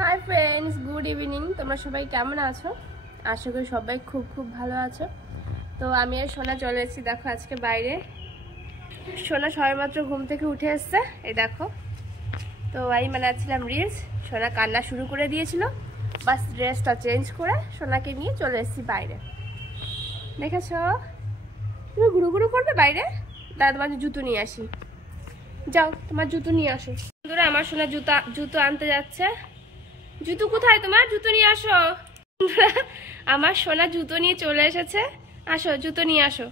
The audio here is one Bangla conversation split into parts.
Hi friends, good evening. তোমরা সবাই কেমন আছো? আশা করি সবাই খুব খুব ভালো আছো। তো আমি আর সোনা চলে এসেছি, দেখো আজকে বাইরে। সোনা সবেমাত্র ঘুম থেকে উঠে এসছে, এই দেখো। তো আমি বানাচ্ছিলাম রিলস, সোনা কান্না শুরু করে দিয়েছিল। বাস ড্রেসটা চেঞ্জ করে সোনাকে নিয়ে চলে এসেছি বাইরে। দেখেছো? তুমি ঘুরু ঘুরু করবে বাইরে? দাদা তোমার জুতো নিয়ে আসি, যাও তোমার জুতো নিয়ে আসো। বন্ধুরা, আমার সোনা জুতো আনতে যাচ্ছে। জুতো কোথায় তোমার? জুতো নিয়ে আসো। আমার সোনা জুতো নিয়ে চলে এসেছে। আসো, জুতো নিয়ে আসো।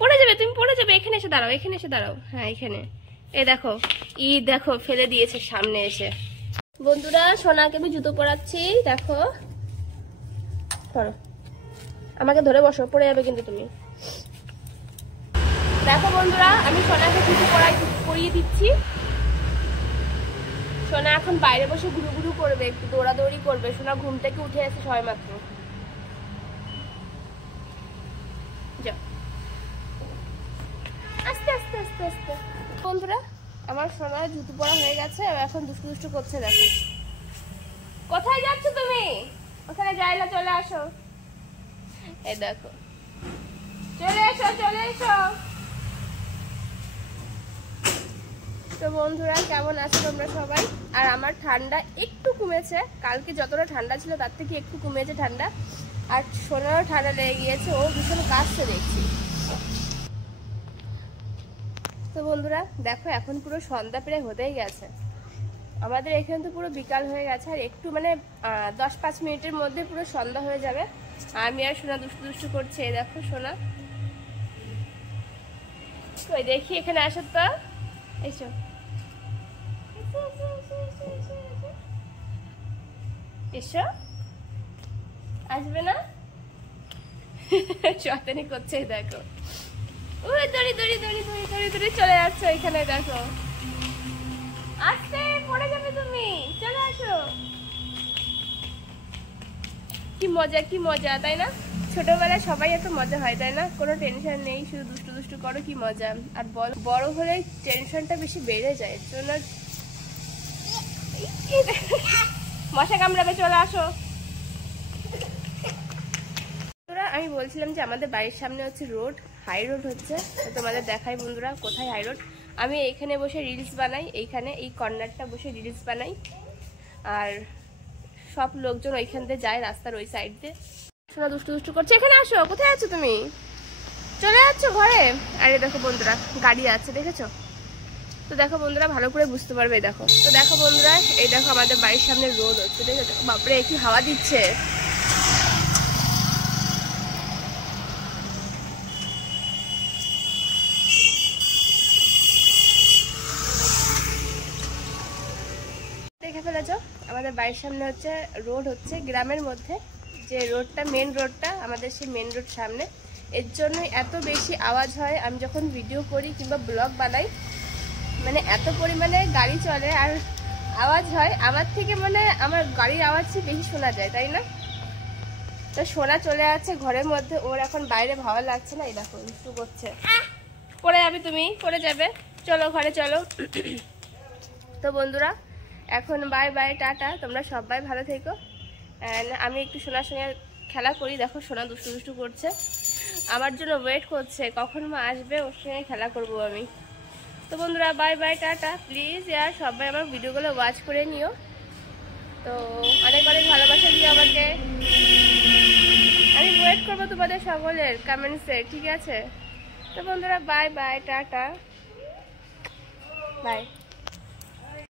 পড়ে যাবে, তুমি পড়ে যাবে। এখানে এসে দাঁড়াও, এখানে এসে দাঁড়াও। হ্যাঁ, এখানে। এই দেখো, দেখো ফেলে দিয়েছে সামনে এসে। বন্ধুরা, সোনাকে আমি জুতো পরাচ্ছি, দেখো। ধরো, আমাকে ধরে বসো, পড়ে যাবে কিন্তু তুমি। দেখো বন্ধুরা, আমি সোনাকে জুতো পরিয়ে দিচ্ছি। সোনা এখন বাইরে বসে ঘুরু ঘুরু করবে, একটু দৌড়াদৌড়ি করবে। সোনা ঘুম থেকে উঠে এসে সবেমাত্র। যাও, আস্তে আস্তে আস্তে আস্তে। বন্ধুরা, আমার সোনা জুতো পরা হয়ে গেছে, এখন দুষ্টু দুষ্টু করছে, দেখো। কোথায় যাচ্ছ তুমি? ওখানে যাই না, চলে আসো। এই দেখো, চলে এসো চলে এসো। তো বন্ধুরা, কেমন আছো তোমরা সবাই? আর আমার ঠান্ডা একটু কমেছে, কালকে যতটা ঠান্ডা ছিল তার থেকে একটু কমেছে ঠান্ডা। আর সোনারও ঠান্ডা লেগে গিয়েছে, ও ভীষণ কাশছে দেখছি। তো বন্ধুরা দেখো, এখন পুরো সন্ধ্যা প্রায় হতেই গেছে। আমাদের এখানে তো পুরো বিকাল হয়ে গেছে, আর একটু মানে 10-5 মিনিটের মধ্যে পুরো সন্ধ্যা হয়ে যাবে। আমি আর সোনা দুষ্টু দুষ্টু করছে, এই দেখো সোনা। কই দেখি, এখানে আসো তো, এসো। এসো, আসবে না? শয়তানি করছে, দেখো। ওই দড়ি দড়ি দড়ি দড়ি দড়ি দড়ি চলে যাচ্ছে ওইখানে, দেখো। আস্তে, পড়ে যাবে তুমি, চলে আসো। কি মজা, কি মজা, তাই না? ছোটবেলায় সবাই এত মজা হয়, তাই না? কোনো টেনশন নেই, শুধু দুষ্টু দুষ্টু করো, কি মজা। আর বড় হলে টেনশনটা বেশি বেড়ে যায়, এর জন্য। মশা কামড়াবে, চলে আসো। আমি বলছিলাম যে আমাদের বাড়ির সামনে হচ্ছে রোড, হাই রোড হচ্ছে। তোমাদের দেখাই বন্ধুরা, কোথায় হাই রোড। আমি এইখানে বসে রিলস বানাই, এইখানে এই কর্নারটা বসে রিলস বানাই। আর সব লোকজন ওইখান দিয়ে যায়, রাস্তার ওই সাইড দিয়ে। শোনা দুষ্টু দুষ্টু করছে, এখানে আসো। কোথায় আছো তুমি? চলে যাচ্ছ ঘরে? আরে দেখো বন্ধুরা, গাড়ি আছে, দেখেছো? তো দেখো বন্ধুরা, ভালো করে বুঝতে পারবে, দেখো। তো দেখো বন্ধুরা, এই দেখো আমাদের বাড়ির সামনে রোড হচ্ছে, দেখেছো? বাপরে, কি হাওয়া দিচ্ছে। দেখে ফেলেছ, আমাদের বাড়ির সামনে হচ্ছে রোড, হচ্ছে গ্রামের মধ্যে যে রোডটা, মেন রোডটা আমাদের, সেই মেন রোড সামনে। এর জন্যই এত বেশি আওয়াজ হয়। আমি যখন ভিডিও করি কিংবা ব্লগ বানাই, মানে এত পরিমাণে গাড়ি চলে আর আওয়াজ হয়, আমার থেকে মানে আমার গাড়ির আওয়াজ বেশি শোনা যায়, তাই না? তো সোনা চলে যাচ্ছে ঘরের মধ্যে, ওর এখন বাইরে ভালো লাগছে না, এই দেখো একটু করছে। পড়ে যাবে তুমি, পড়ে যাবে। চলো ঘরে চলো। তো বন্ধুরা, এখন বাই বাই, টাটা। তোমরা সবাই ভালো থেকো। আমি একটু সোনার সঙ্গে খেলা করি, দেখো সোনা দুষ্টু দুষ্টু করছে, আমার জন্য ওয়েট করছে, কখন মা আসবে, ওর সঙ্গে খেলা করব আমি। তো বন্ধুরা, বাই বাই, টাটা। প্লিজ ইয়ার সবাই আমার ভিডিওগুলো ওয়াচ করে নিও। তো অনেক অনেক ভালোবাসা দিও আমাকে। আমি ওয়েট করবো তোমাদের সকলের কমেন্টসে, ঠিক আছে? তো বন্ধুরা, বাই বাই, টাটা, বাই।